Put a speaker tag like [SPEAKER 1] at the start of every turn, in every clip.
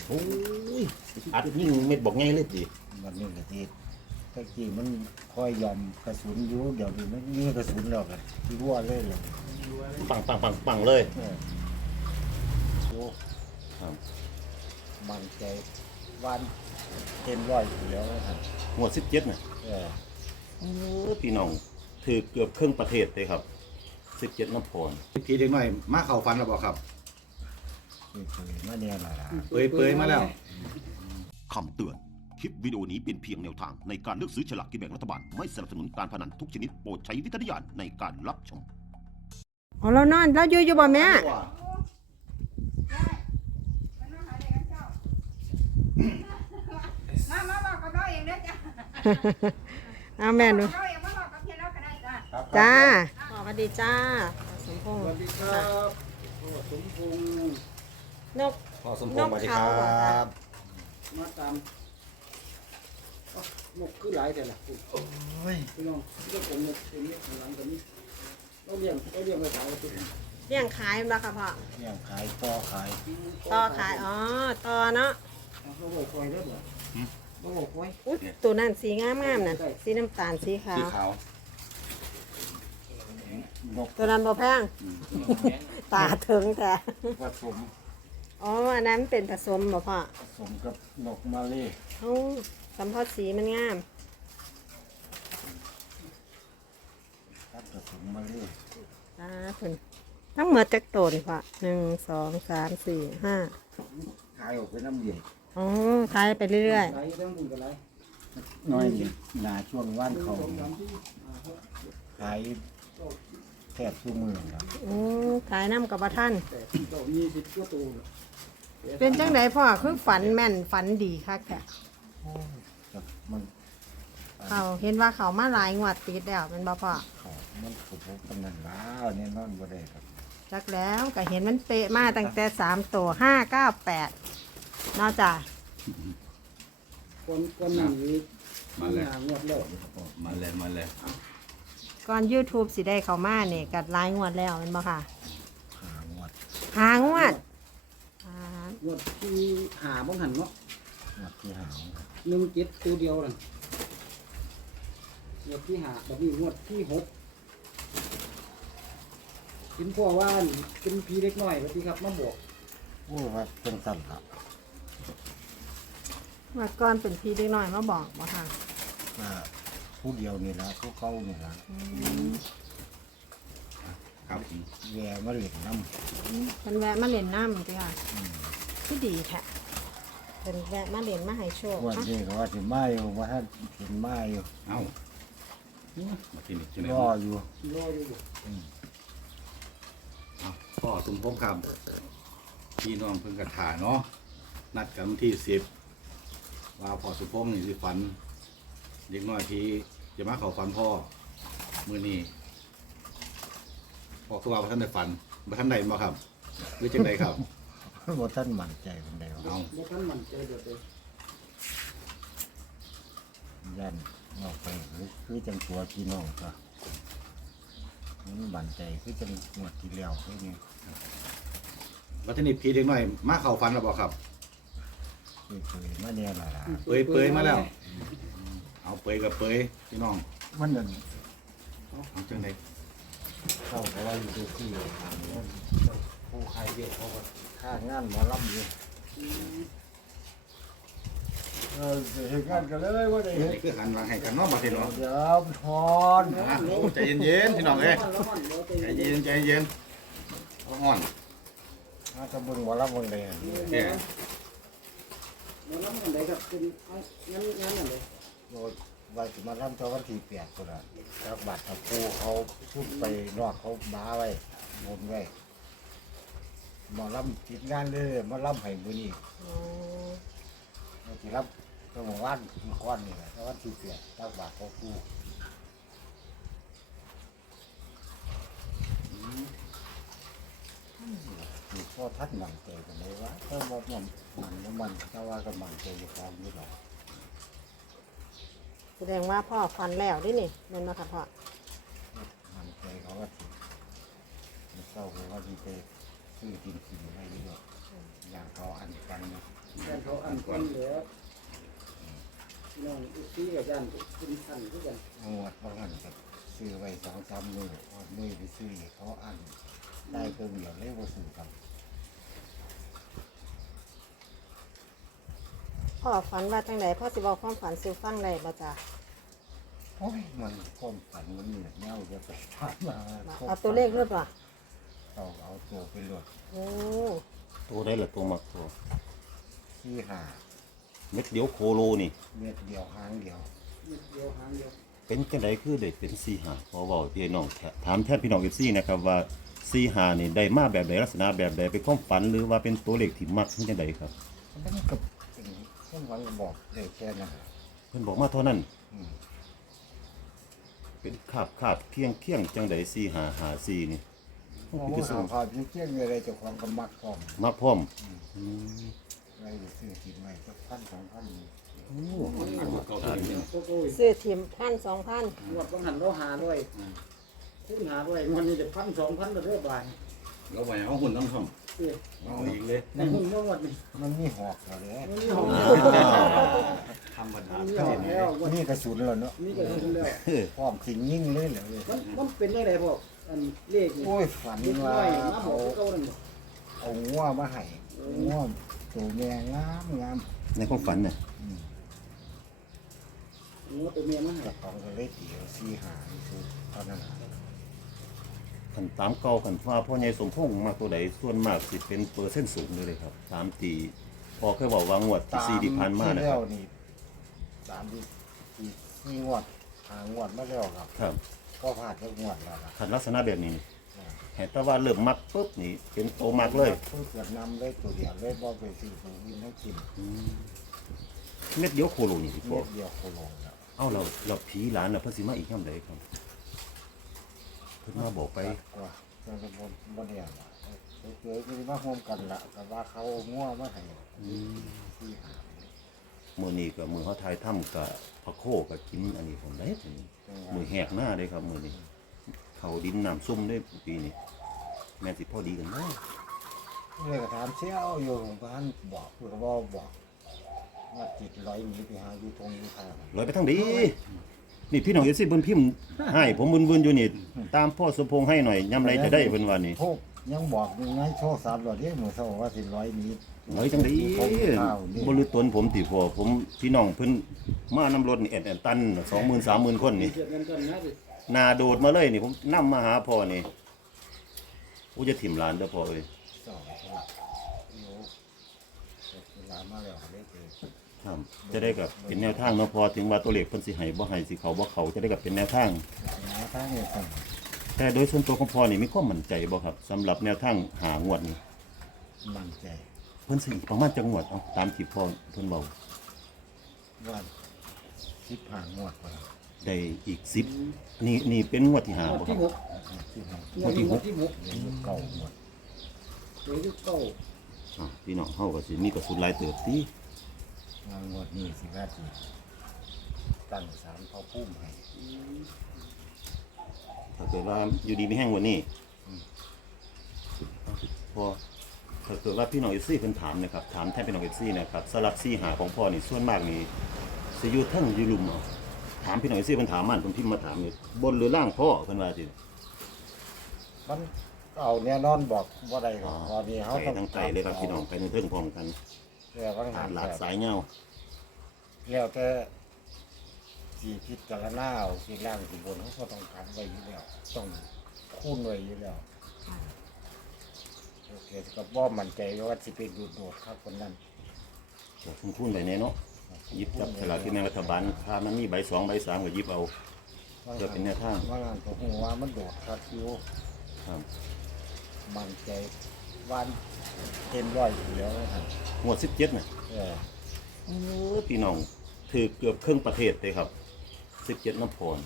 [SPEAKER 1] โอ้ยอัดยิ่งเม็ดบอกไงเลยดิ
[SPEAKER 2] วันนี้ก็ที่ตะกี้มันคอยยอมกระสุนอยู่เดี๋ยวนี้มันมีกระสุนแล้วกันที่วัวเลยเลย
[SPEAKER 1] ปังเลย
[SPEAKER 2] โอ้
[SPEAKER 1] ครับ
[SPEAKER 2] มันใจวันเต็มร้อยอยู่แล้วครับ
[SPEAKER 1] งวด17น่ะ
[SPEAKER 2] เออ
[SPEAKER 1] โอ้พี่น้องถือเกือบครึ่งประเทศเลยครับ17น้ำพร
[SPEAKER 3] ผีเด็กหน่อยมาเข้าฝันแล้วบ่ครับ
[SPEAKER 2] นี่คือมาเนี่ยล่ะ
[SPEAKER 3] เปยมาแล้ว
[SPEAKER 4] คำเตือน คลิปวิดีโอนี้เป็นเพียงแนวทางในการเลือกซื้อฉลากกินแบ่งรัฐบาล ไม่สนับสนุนการพนันทุกชนิดโปรดใช้วิจารณญาณในการรับชม
[SPEAKER 5] อ๋อเรานอนเราอยู่บ่แม่
[SPEAKER 6] มาบอกกับเราเองเด้อจ้ะ
[SPEAKER 5] เอาแม่ดู
[SPEAKER 6] เราเองมาบอกกับเพียรเราก็ได้จ้ะ
[SPEAKER 5] จ้าสวัสดีจ้าสมพงษ์
[SPEAKER 3] สวัสดีครับสมพงษ์
[SPEAKER 5] นก
[SPEAKER 1] พ่อสมพงษ์สวัสดีครับ
[SPEAKER 3] มาตามนกคือหลายแต่ละพี่น้องเรื่องผมนกตัวนี้ข้างหลังตัวนี้เราเลี้ยงไว้ขายตัวนี้
[SPEAKER 5] เลี้ยงขายบ่ค่ะพ่อ
[SPEAKER 2] เนี่ยขายต่อขาย
[SPEAKER 5] ต่อขายอ๋อต่อเนาะ
[SPEAKER 3] เราบอกคอยได้บ่เราบอกคอย
[SPEAKER 5] อุ๊ยตัวนั้นสีงามน่ะสีน้ำตาลสีขาว
[SPEAKER 3] สีขาว
[SPEAKER 2] นก
[SPEAKER 5] ตัวนั้นบ่แพงตาถึงแต่
[SPEAKER 2] ผสม
[SPEAKER 5] อ๋ออันนั้นเป็นผสมบ่พ่อ
[SPEAKER 2] ผสมกับนกมาเล่
[SPEAKER 5] เอ้าสัมพอสีมันงาม
[SPEAKER 2] ครับผสมมาเล่
[SPEAKER 5] จ้าเพิ่นทั้งหมดจักโตนี่พ่อ1 2 3 4 5
[SPEAKER 2] ขายออกไปน้ำเย็น
[SPEAKER 5] อ๋อขายไปเรื่อย
[SPEAKER 3] ไหลเรื่องบุญกับไหล
[SPEAKER 2] น้อยนี่หนาช่วงว่านเขาขายแทบทุกมือครับ
[SPEAKER 5] ๆขายน้ำกับบ่ท่าน
[SPEAKER 3] แต่ก็20ก็ตัว
[SPEAKER 5] เป็นจังไดพ่อคือฝันแม่นฝันดีคักแท้
[SPEAKER 2] กับมัน
[SPEAKER 5] เขาเห็นว่าเขามาหลายงวดติดแล้วแมันบ่พ่อ
[SPEAKER 2] เขามันสุภาพกำนันแล้วเนี่ยนอนบ่ได้ครับ
[SPEAKER 5] จักแล้วก็เห็นมันเป๊ะมาตั้งแต่3ตัว598นอกจาก
[SPEAKER 3] คนหนึ่งมาแล้วงวดแล้ว
[SPEAKER 1] มาเลย
[SPEAKER 5] ก่อน YouTube สิได้เข้ามานี่ก็หลายงวดแล้วแมันบ่ค่ะ
[SPEAKER 2] หางวด
[SPEAKER 5] หางวดอ่าง
[SPEAKER 3] วดที่หาบ้องหันเนาะ
[SPEAKER 2] งวดที่หางครับ
[SPEAKER 3] 17ตัวเดียวนั่นงวดที่หาแบบนี้งวดที่6เห็นพ่อว่าเป็นผีเล็กน้อยแบบนี้ครับมาบอก
[SPEAKER 2] โอ้ว่าเป็นสั่นละ
[SPEAKER 5] งวดก่อนเป็นพี่เล็กน้อยมาบอกบ่ค่ะ
[SPEAKER 2] ว่าผู้เดียวนี่ละผู้เก่านี่ละ
[SPEAKER 3] ครับ
[SPEAKER 2] แย่มาเล่นน้
[SPEAKER 5] เพิ่นแวะมาเล่นน้ำติค่ะที่ดีแท้เพิ่นแวะมาเล่นมาให้โชค
[SPEAKER 2] ำวัน
[SPEAKER 5] อ่ะ
[SPEAKER 2] นี้ก็ว่าสิมาอยู่ว่าท่านเห็นมาอยู่
[SPEAKER 3] เอ้า
[SPEAKER 1] มาที่นี่ที่ไหน
[SPEAKER 2] รออยู่
[SPEAKER 3] รออยู่
[SPEAKER 1] พ่อสมพงษ์ครับพี่น้องเพิ่งกระถาเนาะนัดกันวันที่10ว่าพ่อสมพงษ์นี่สิฝันเด็กน้อยที่จะมาเข้าฝันพ่อมื้อนี้พ่อคือว่าบ่ทันได้ฝันบ่ทันได้บ่ครับหรือจังไดครับ
[SPEAKER 2] ว่าท่านมั่นใจคนใด
[SPEAKER 1] เอา
[SPEAKER 3] บ่ทันมั่นใจเดี๋ยวไป
[SPEAKER 2] ยันออกไปคือจังตัวพี่น้องก็มันมั่นใจคือจังหวดที่แล้วคือนี่
[SPEAKER 1] แล้วทีนี้พี่เด็กน้อยมาเข้าฝันแล้วบ่ครับ
[SPEAKER 2] คือมาเนี่ยล่ะ
[SPEAKER 1] เปยมาแล้ว เอาเปยกับเปยพี่น้อง
[SPEAKER 2] มันนั่น
[SPEAKER 1] เอาจังได
[SPEAKER 2] เข้าไปว่าอยู่ที่ผู้ใครเยอะเขาก็ค่างานหมอลำอยู่เหตุการณ์กันเลยว่าได้เห็น
[SPEAKER 1] นี่คือหันหลังให้กันเนาะบัดนี้เนาะ
[SPEAKER 2] เดี๋ยวพร
[SPEAKER 1] อ่ะใจเย็นๆพี่น้องเอ้ยใจเย็นใจเย็นอ่อน
[SPEAKER 2] อาจะบึงหมอลำบึงเลย
[SPEAKER 1] แก่
[SPEAKER 3] แล้วน้ำมันไหนครับเป็นงั้นอะไร
[SPEAKER 2] โดยวันที่มาลำตัววันที่8คนละจากบัตรกับปูเขาชุบไปนอกเขาบ้าไว้บนไว้หมอลำติดงานเลยมาลำให้มือนี้
[SPEAKER 5] อ๋อ
[SPEAKER 2] เราที่รับตัวหมู่บ้านมีก้อนนี่แหละแต่วันที่8จากบัตรเขาปูมีพ่อทัดหมั่นใจกันเลยว่าถ้าว่ามันถ้าว่าก็มันใจอยู่ของนี่หรอก
[SPEAKER 5] แสดงว่าพ่อฝันแล้วเดินี่แม่นบ่ค่ะพ่อ
[SPEAKER 2] มันใจเขาว่าสิมันเศร้าเขาว่าดีใจซื้อกินอะไรนี่หรอกอย่างเขาอันกันนะ
[SPEAKER 3] กันเขาอันก่อนแล้วพี่น้องที่กับย่านคุณอันคือกัน
[SPEAKER 2] งวดบางอันก็ซื้อไว้2-3 มื้อพอมื้อไปซื้ออีกเขาอันได้เพิ่มเดียวเลยบ่ซื้อครับ
[SPEAKER 5] พ่อฝันว่าจังไดพ่อสิบอกความฝันสู่ฟังได้บ่จ้ะ
[SPEAKER 2] โอ้ยมันความฝันมันเหนื่อยเน่าจะไปถามมา
[SPEAKER 5] เอาตัวเลขรถว่ะ
[SPEAKER 2] เอาตัวไปหลด
[SPEAKER 5] โอ้
[SPEAKER 4] ตัวได้ละตัวมักตัว
[SPEAKER 2] ที่หา
[SPEAKER 4] เม็ดเดียวโคโลนี่
[SPEAKER 2] เม็ดเดียวหางเดียว
[SPEAKER 3] นิดเดียวหางเดียว
[SPEAKER 4] เป็นจังไดคือได้เป็น4-5พอเว้าพี่น้องถามแทนพี่น้อง FC นะครับว่า4-5นี่ได้มาแบบใดลักษณะแบบใดเป็นความฝันหรือว่าเป็นตัวเลขที่มักจังไดครับ
[SPEAKER 2] มันก็เป็นคนวันบอกได้แค่นั้น
[SPEAKER 4] เพิ่นบอกมาเท่านั้น
[SPEAKER 2] อืม
[SPEAKER 4] เป็นคาบเคียงจังได4-5-5-4นี่
[SPEAKER 2] โอ้โหพอพี่เที่ยงอะไรเจ้าของก็มักพร้อม
[SPEAKER 4] มาพร้อม
[SPEAKER 2] อะไรซื้อกินไว้สัก1,000-2,000นี่
[SPEAKER 4] โอ้
[SPEAKER 3] โอ้ย
[SPEAKER 5] ซื้อถิ่ม1,000-2,000
[SPEAKER 3] งวดต้องหันเราหาด้วยคุณหาด้วยมันนี่จะ1,000-2,000เด้อบาท
[SPEAKER 1] เราไปเอาหุ่นต้องท
[SPEAKER 3] เอ้ย
[SPEAKER 1] ำเอาอีกเลย
[SPEAKER 3] ในหุ้นเมื่อวันนี้
[SPEAKER 2] มันมีหอกแล้วเลย
[SPEAKER 3] มันมีของ
[SPEAKER 1] ธรรมดา
[SPEAKER 3] มันมีของแล้ววัน
[SPEAKER 2] นี่กระสุนแล้วเนาะ
[SPEAKER 3] นี้ก็ถึงแล้ว
[SPEAKER 2] พร้อมสิงยิ่งเลยเหรอ
[SPEAKER 3] มันเป็นได้ไรพวกอันเลขนี่
[SPEAKER 2] โอ้ยฝัน
[SPEAKER 3] นิดห
[SPEAKER 2] ว่า
[SPEAKER 3] น่อยมาบ
[SPEAKER 2] เอา
[SPEAKER 3] อกเก่านั่นบ่
[SPEAKER 2] เอางัวมาให้งัวตัวแม่งาม
[SPEAKER 4] ในความฝันน่ะ
[SPEAKER 3] งัวตัวเมียมาให้
[SPEAKER 2] เจ้าของก็เลยตีเอา4-5นี่คือตอนนั้นน่ะ
[SPEAKER 4] คันตามเก่าคันว่าพ่อใหญ่สมพงษ์มาตัวใดส่วนมากสิเป็นเปอร์เซ็นต์สูงเลยครับตามตีพอเคยบอกว่างวดที่4ที่ผ่านมานะค
[SPEAKER 2] แล้
[SPEAKER 4] รั
[SPEAKER 2] ว
[SPEAKER 4] บ
[SPEAKER 2] นี่ตามที่4 งวด5 งวดมาแล้วครับ
[SPEAKER 4] ครับ
[SPEAKER 2] ก็ผ่านแล้วงวดแล้วล่ะ
[SPEAKER 4] คันลักษณะแบบนี้เห็นแต่ว่าเริ่มมักปุ๊บนี่เป็นโตมักเลย
[SPEAKER 2] เพิ่งเกิดนำเลยตัวเดียวเลยบ่ไปซื้อตัววินให้กิน
[SPEAKER 4] เม็ดเดียวโคโลนี่พี่พ่อ
[SPEAKER 2] เม็ดเดียวโคโลแล้ว
[SPEAKER 4] เอ้าเราผีหลานน่ะเพิ่นสิมาอีกยามใดครับเพิ่นมาบอกไป
[SPEAKER 2] กว่าจะเป็นบ่ได้ล่ะเกิดคือมาโฮมกันล่ะก็ว่าเขาเอางัวมาให้4-5
[SPEAKER 4] มื้อนี้ก็มื้อเฮาทายถ้ำก็พะโคก็กินอันนี้ผมได้มื้อแหกหน้าเด้ครับมื้อนี้เขาดินน้ำซุ่มได้ปีนี้แม่นสิพอดีกันบ่
[SPEAKER 2] เลยก็ถามเชี่ยวอยู่ของบ้านบอกคือก็บ่บอกว่าจิตร้อยหนีไปหาอยู่ตรงนี้ทาง
[SPEAKER 4] ลอยไปทางดีนี่พี่น้อง FC เพิ่นพิมพ์ให้ผมมึนๆอยู่นี่ตามพ่อสมพงษ์ให้หน่อยยามใดจะได้เพิ่นว่านี่
[SPEAKER 2] โทษยังบอกยังไงโชค3หลอดเด้มื้อเช้าว่าสิร้อยหนี
[SPEAKER 4] ลอยจังได๋บ่รู้ตนผมติพ่อผมพี่น้องเพิ่นมานำรถนี่แอนตัน 20,000 30,000 คนนี่
[SPEAKER 3] เกิดเงินกันนะสิ
[SPEAKER 4] นาโดดมาเลยนี่ผมนำมาหาพ่อนี่กูจะถิ่มหลานเด้อพ่อเอ้ย
[SPEAKER 2] สองครับโยเวลามาแล้วได้เจอ
[SPEAKER 4] ครับจะได้กับเป็นแนวทางเนาะพอถึงว่าตัวเลขเพิ่นสิให้บ่ให้สิเขาบ่เขาจะได้กับเป็นแนวทาง
[SPEAKER 2] หาทางเนี่ยกัน
[SPEAKER 4] แต่โดยส่วนตัวของพ่อนี่มีความมั่นใจบ่ครับสำหรับแนวทางหางวดนี่
[SPEAKER 2] มั่นใจ
[SPEAKER 4] เพิ่นสิอีกประมาณจักงวดเอาตามที่พ่อเพิ่นเว้า
[SPEAKER 2] ว่า15งวดกว่า
[SPEAKER 4] ได้อีก10นี่เป็นงวดที่ห้าง
[SPEAKER 3] วด
[SPEAKER 4] บ่ค
[SPEAKER 3] ที่
[SPEAKER 4] รับ
[SPEAKER 3] 6
[SPEAKER 2] 15
[SPEAKER 3] งวดที่6
[SPEAKER 2] เดี๋ยวเก่างวด
[SPEAKER 3] เดี๋ยวที่เก้า
[SPEAKER 4] พี่น้องเฮาก็สิมีกระสุนหลายเติบติ
[SPEAKER 2] งวดนี้สิว่าสิตั้งศาลพ่อพุ่มให้
[SPEAKER 4] ถ้าเกิดว่าอยู่ดีมีแห้งกว่านี้พอถ้าเกิดว่าพี่น้อง FC เพิ่นถามนะครับถามแทนพี่น้อง FC นะครับสำหรับ4หาของพ่อนี่ส่วนมากนี่สิอยู่เทั้งอยู่ลุมเอาถามพี่น้อง FC เพิ่นถามมันเพิ่นพิมพ์มาถามนี่บนหรือล่างพ่อเพิ่นว่าสิ
[SPEAKER 2] มันเอาแน่นอนบอกว่าใดหรอกตอนนี้เขา
[SPEAKER 4] ไปทั้งใจเลยครับพี่น้องไปในเรื่องพร้อมกัน
[SPEAKER 2] แต่ว่า
[SPEAKER 4] ผ่า
[SPEAKER 2] หาน
[SPEAKER 4] หลากสายเงา
[SPEAKER 2] แล้วแต่สีพิจารณาเอาสีล่างสีบนเขาก็ต้องการไว้อยู่แล้วต้องคูณไว้อยู่แล้วโอเคก็บ่มั่นใจว่าสิเป็นโดดๆครับคนนั้น
[SPEAKER 4] จะคุ้นๆไปแน่เนาะหยิบจับฉลากที่แม่รัฐบาลถ้ามันมีใบ2ใบ3ก็หยิบเอา เพื่อเป็นแนวทาง
[SPEAKER 2] ว่างานของหัวมันโดดครับอยู่
[SPEAKER 4] ครับ
[SPEAKER 2] มั่นใจวันเต็มร้อยอยู่แล้วนะครับ
[SPEAKER 4] งวด17น่ะ
[SPEAKER 2] เออ
[SPEAKER 4] โอ้พี่น้องถือเกือบครึ่งประเทศเลยครับ17น้ำพร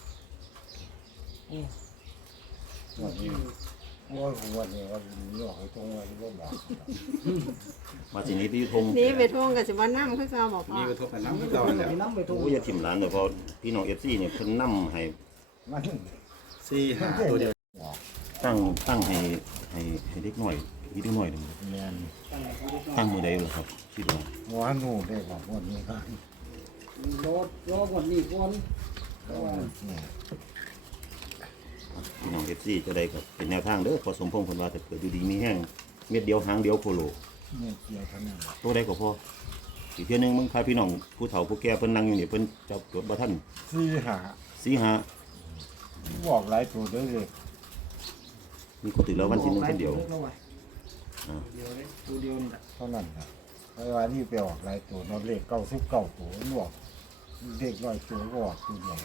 [SPEAKER 2] วันนี้โอ้ยวันนี้วันนี้ออกให้ตรงเลยที่ว่าบอก
[SPEAKER 4] มาสินี้พี่ยุทง
[SPEAKER 5] นี่ไปท่วงกับสิบ่นำคือเก่าบ่พ่อ
[SPEAKER 1] มีกระทบกันน้ำ
[SPEAKER 3] มี
[SPEAKER 1] ที่
[SPEAKER 3] ตั
[SPEAKER 1] เก่าว เนี่ย
[SPEAKER 3] มีน้ำไปทุ่ง
[SPEAKER 4] โอ้ยอย่าถิ่มหลานเลยเพราะพี่น้อง FC เนี่ยเพิ่นนำให้
[SPEAKER 2] มัน
[SPEAKER 1] 4 5ตัวเดียว
[SPEAKER 2] บอก
[SPEAKER 4] ตั้งให้เด็กน้อยอีกหน่อยหนึง
[SPEAKER 2] แม่น
[SPEAKER 4] ตั้งมือใดเหรอครับคิดว่า
[SPEAKER 2] ว่าหนูได้บอกวันนี้ก็
[SPEAKER 3] รอวันนี้ก่อน
[SPEAKER 2] เนี่ย
[SPEAKER 4] พี่น้อง FC จะได้ก็เป็นแนวทางเด้อพอสมพงษ์เพิ่นว่าถ้าเกิดอยู่ดีมีแห้งเม็ดเดียวหางเดียวโคโล
[SPEAKER 2] เนี่ยเกี่ยวเท่านั้น
[SPEAKER 4] ตัวใดก็พออีกเที่ยหนึงมึงพาพี่น้องผู้เฒ่าผู้แก่เพิ่นนั่งอยู่นี่เพิ่นจับจดบ่ทัน
[SPEAKER 2] สี่หา
[SPEAKER 4] 4-5
[SPEAKER 2] บอกหลายตัวเด้อเลย
[SPEAKER 4] มีคนถือแล้ววันที่หนึงคนเดียว
[SPEAKER 3] เดียวเลยตัวเดียวนี่แหละ
[SPEAKER 2] เท่านั้นนะเพราะว่านี่ไปออกหลายตัวนอนเลข99ตัวหลวกเด็กน้อยตัวก็ออกตัวใหญ่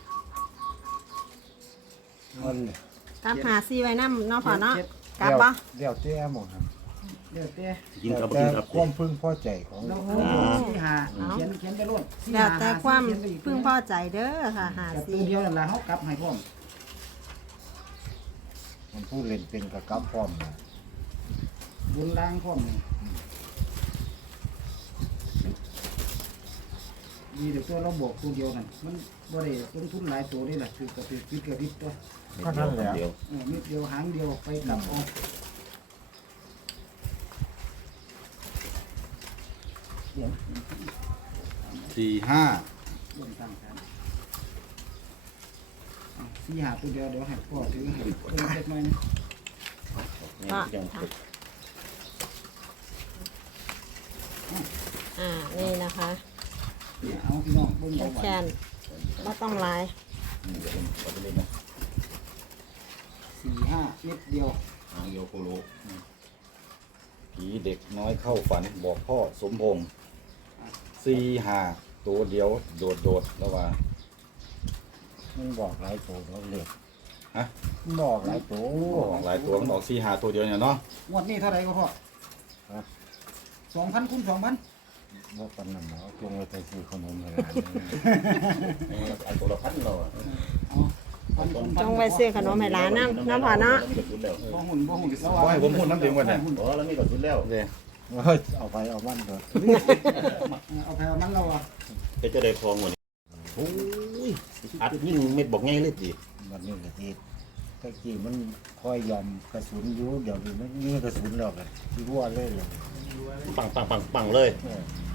[SPEAKER 2] มัน
[SPEAKER 5] กลับหาซีไว้น้ำเนาะพ่อเนาะกลับบ่
[SPEAKER 2] เดี๋ยวเต้หมดครับ
[SPEAKER 3] เดี๋ยวแต่
[SPEAKER 4] กินครับบ่
[SPEAKER 2] แต่
[SPEAKER 4] กินครับ
[SPEAKER 2] ความพึงพอใจของ
[SPEAKER 3] เราสี่หาเขียนไปรวด
[SPEAKER 5] แล้วแต่ความพึงพอใจเด้อค่ะหา
[SPEAKER 3] กับ
[SPEAKER 5] ซี
[SPEAKER 3] ตัวเดียวนั่นแหละเขากลับให้พร้อม
[SPEAKER 2] มันพูดเล่นเป็นกับกับพร้อมนะ
[SPEAKER 3] บุญล้างพร้อมนี่ดีเดี๋ยวตัวเราบอกตัวเดียวนั่นมันบ่ได้ลงทุนหลายตัวนี่แหละคือกระติกพิษกระติกตัว
[SPEAKER 2] ก็นั่นแหละ
[SPEAKER 4] เดียว
[SPEAKER 3] นิดเดียวหางเดียวไปกลับเอาเดี๋ยว
[SPEAKER 1] 4-5
[SPEAKER 3] เรื่องต่างกันสี่หาตัวเดียวเดี๋ยวให้พ่อถือให้เพิ่มเล็กน้อยนะ
[SPEAKER 5] ก็
[SPEAKER 4] ยัง
[SPEAKER 5] นี่นะคะ
[SPEAKER 3] เนี่ยเอาพี่น้องเบิ่งเอา
[SPEAKER 5] แคนไม่ต้องหลาย
[SPEAKER 4] เอาไปเลยนะ
[SPEAKER 3] 4-5นิดเดียว
[SPEAKER 4] หางเดียวโคโล
[SPEAKER 1] ผีเด็กน้อยเข้าฝันบอกพ่อสมพงษ์4-5ตัวเดียวโดดแล้วว่า
[SPEAKER 2] มันบอกหลายตัวเราเลย
[SPEAKER 1] ฮะ
[SPEAKER 2] มันบอกหลายตัว
[SPEAKER 1] บอกหลายตัวมันออก4-5ตัวเดียวเนี่ยเนาะ
[SPEAKER 3] งวดนี้เท่าไหร่ก็พ่อ
[SPEAKER 2] ครับ
[SPEAKER 3] 2,000 คูณ 2,000
[SPEAKER 2] ว่าปันน้ำหมอลงไปซื้อขนมให้หลาน
[SPEAKER 4] เอาตัวละพันเราอ่ะ
[SPEAKER 3] เอาพันคูณ
[SPEAKER 5] จ
[SPEAKER 3] พัน
[SPEAKER 5] งไว้ซื้อขนมให้หลานน้ำพ่อเนาะ
[SPEAKER 4] มีกระสุนแล้ว
[SPEAKER 3] บ่หุ่นแล้ว
[SPEAKER 1] บ่ให้ผมพูดน้ำถึงวันเนี่ย
[SPEAKER 4] อ๋อแล้วมีกระสุนแล้ว
[SPEAKER 1] เด้
[SPEAKER 2] เอาไปเอามันเถอะ
[SPEAKER 3] เอาแพรมันเราอ่ะ
[SPEAKER 4] ก็จะได้คลองหมดโอ้ยอัดยิ่งเม็ดบอกง่ายเลยดิ
[SPEAKER 2] วันนี้ก็ทีตะกี้มันคอยยอมกระสุนอยู่เดี๋ยวนี้มันมีกระสุนแล้วกันที่วัวเลยเลย
[SPEAKER 4] ปังปังปังปังเลย
[SPEAKER 2] เออ